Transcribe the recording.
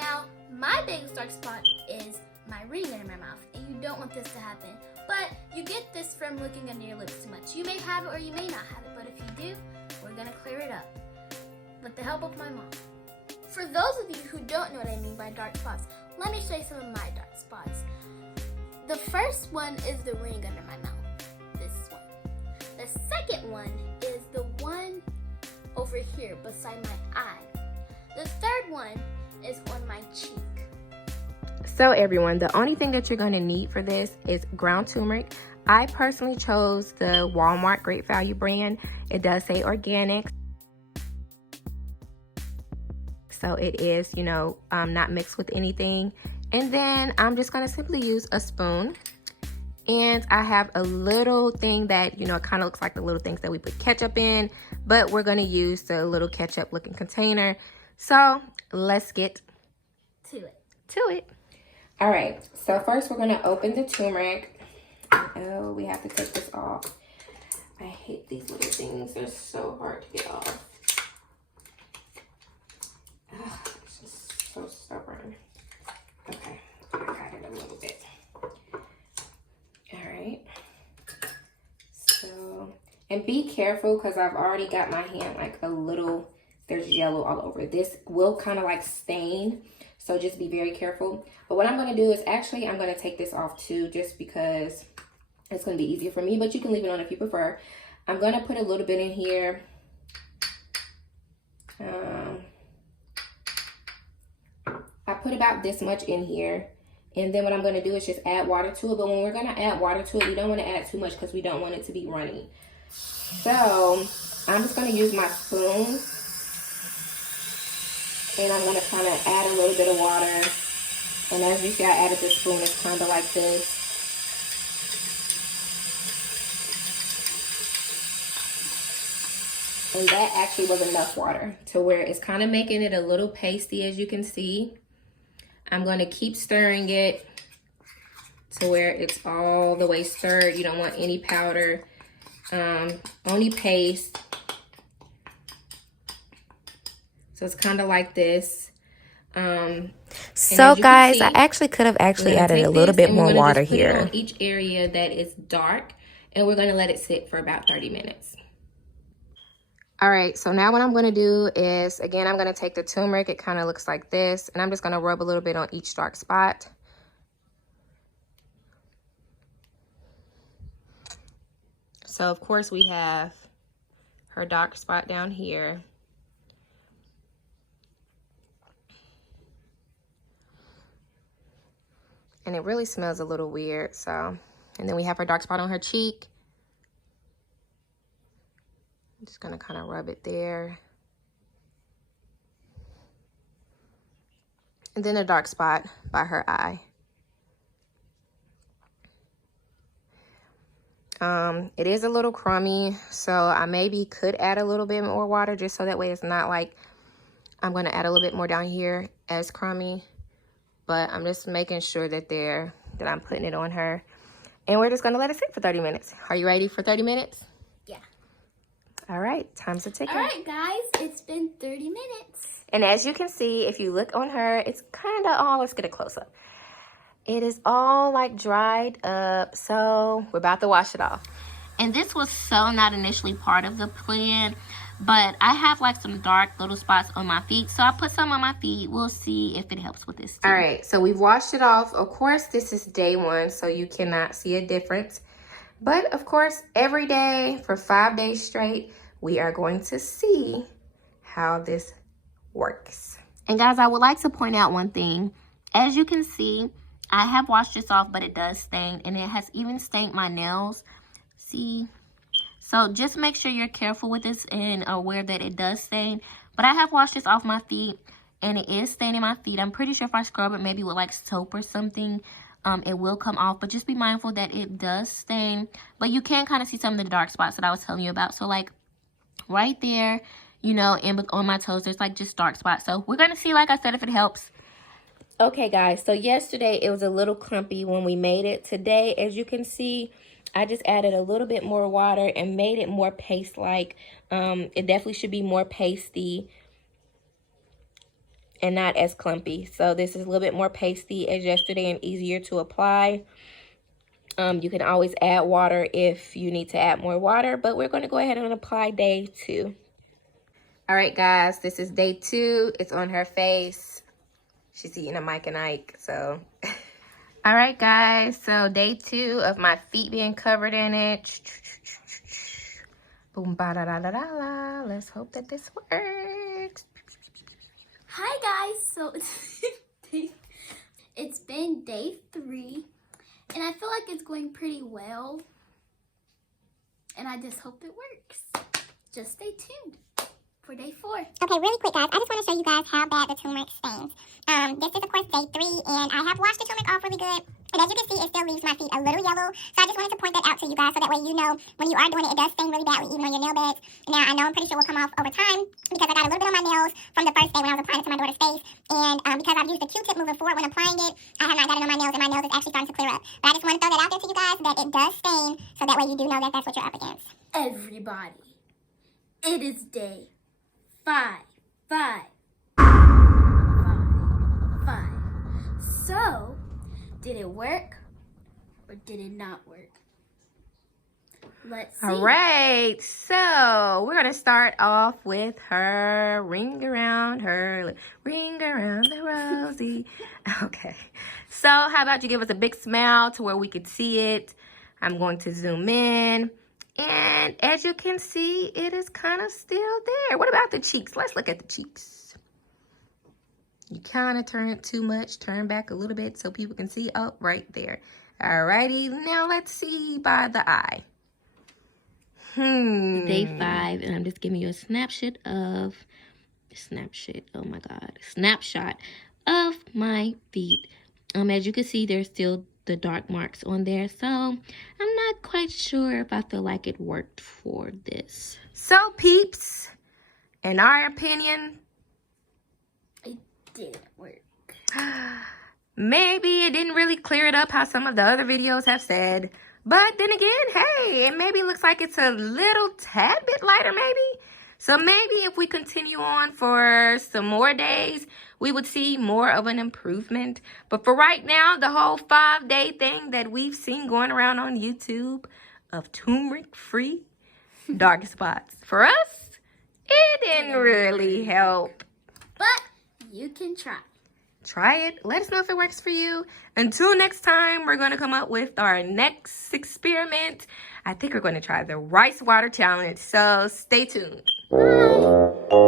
Now, my biggest dark spot is my ring under my mouth, and you don't want this to happen. But you get this from looking under your lips too much. You may have it or you may not have it, but if you do, we're gonna clear it up with the help of my mom. For those of you who don't know what I mean by dark spots, let me show you some of my dark spots. The first one is the ring under my mouth, this one. The second one is the one over here beside my eye. The third one is on my cheek. So everyone, the only thing that you're going to need for this is ground turmeric. I personally chose the Walmart Great Value brand. It does say organic. So it is, you know, not mixed with anything. And then I'm just going to simply use a spoon. And I have a little thing that, you know, it kind of looks like the little things that we put ketchup in. But we're going to use the little ketchup looking container. So let's get to it. All right, so first we're gonna open the turmeric. Oh, we have to take this off. I hate these little things. They're so hard to get off. Ugh, it's just so stubborn. Okay, I got it a little bit. All right. So, and be careful because I've already got my hand like a little, there's yellow all over. This will kind of like stain. So just be very careful. But what I'm going to do is actually I'm going to take this off too, just because it's going to be easier for me. But you can leave it on if you prefer. I'm going to put a little bit in here. I put about this much in here. And then what I'm going to do is just add water to it. But when we're going to add water to it, we don't want to add too much because we don't want it to be runny. So I'm just going to use my spoon. And I'm going to kind of add a little bit of water. And as you see, I added the spoon. It's kind of like this. And that actually was enough water to where it's kind of making it a little pasty, as you can see. I'm going to keep stirring it to where it's all the way stirred. You don't want any powder, only paste. So it's kind of like this. So guys, see, I actually could have added a little bit more water here. On each area that is dark, and we're going to let it sit for about 30 minutes. All right, so now what I'm going to do is, again, I'm going to take the turmeric. It kind of looks like this, and I'm just going to rub a little bit on each dark spot. So of course we have her dark spot down here. And it really smells a little weird, so. And then we have her dark spot on her cheek. I'm just gonna kind of rub it there. And then a dark spot by her eye. It is a little crummy, so I maybe could add a little bit more water just so that way it's not like I'm gonna add a little bit more down here as crummy. But I'm just making sure that I'm putting it on her. And we're just gonna let it sit for 30 minutes. Are you ready for 30 minutes? Yeah. All right, time's a ticking. All right, guys, it's been 30 minutes. And as you can see, if you look on her, it's kind of all, let's get a close up. It is all like dried up, so we're about to wash it off. And this was so not initially part of the plan, but I have like some dark little spots on my feet, so I put some on my feet. We'll see if it helps with this too. All right, so we've washed it off. Of course, this is day 1, so you cannot see a difference. But of course, every day for 5 days straight, we are going to see how this works. And guys, I would like to point out one thing. As you can see, I have washed this off, but it does stain, and it has even stained my nails. See? So just make sure you're careful with this and aware that it does stain. But I have washed this off my feet, and it is staining my feet. I'm pretty sure if I scrub it maybe with like soap or something, it will come off. But just be mindful that it does stain. But you can kind of see some of the dark spots that I was telling you about. So like right there, you know, and on my toes, there's like just dark spots. So we're going to see, like I said, if it helps. Okay, guys, so yesterday it was a little clumpy when we made it. Today, as you can see, I just added a little bit more water and made it more paste-like. It definitely should be more pasty. and not as clumpy. So this is a little bit more pasty as yesterday and easier to apply. You can always add water if you need to add more water, but we're going to go ahead and apply day 2. All right, guys, this is day 2. It's on her face. She's eating a Mike and Ike, so. All right, guys, so day 2 of my feet being covered in it. Boom, ba da da da da la. Let's hope that this works. Hi, guys. So it's been day 3, and I feel like it's going pretty well. And I just hope it works. Just stay tuned for day 4. Okay, really quick, guys. I just want to show you guys how bad the turmeric stains. This is, of course, day 3, and I have washed the turmeric off really good. And as you can see, it still leaves my feet a little yellow. So I just wanted to point that out to you guys so that way you know when you are doing it, it does stain really badly, even on your nail beds. Now, I know I'm pretty sure it will come off over time because I got a little bit on my nails from the first day when I was applying it to my daughter's face. And because I've used the Q-tip moving forward when applying it, I have not got it on my nails, and my nails is actually starting to clear up. But I just want to throw that out there to you guys that it does stain, so that way you do know that that's what you're up against. Everybody, it is day 5. So, did it work or did it not work? Let's see. All right, so we're gonna start off with her ring around the rosy. Okay, so how about you give us a big smile to where we could see it? I'm going to zoom in, and as you can see, it is kind of still there. What about the cheeks? Let's look at the cheeks. You kind of turn it too much, turn back a little bit so people can see. Oh, right there. Alrighty, now let's see by the eye. Day 5, and I'm just giving you a snapshot of my feet. As you can see, there's still the dark marks on there, so I'm not quite sure if I feel like it worked for this. So peeps, in our opinion, It didn't work. maybe it didn't really clear it up how some of the other videos have said. But then again, hey, it maybe looks like it's a little tad bit lighter maybe. So maybe if we continue on for some more days, we would see more of an improvement. But for right now, the whole 5-day thing that we've seen going around on YouTube of turmeric-free dark spots, for us, it didn't really help. But you can try. Try it. Let us know if it works for you. Until next time, we're going to come up with our next experiment. I think we're going to try the rice water challenge. So stay tuned. Bye.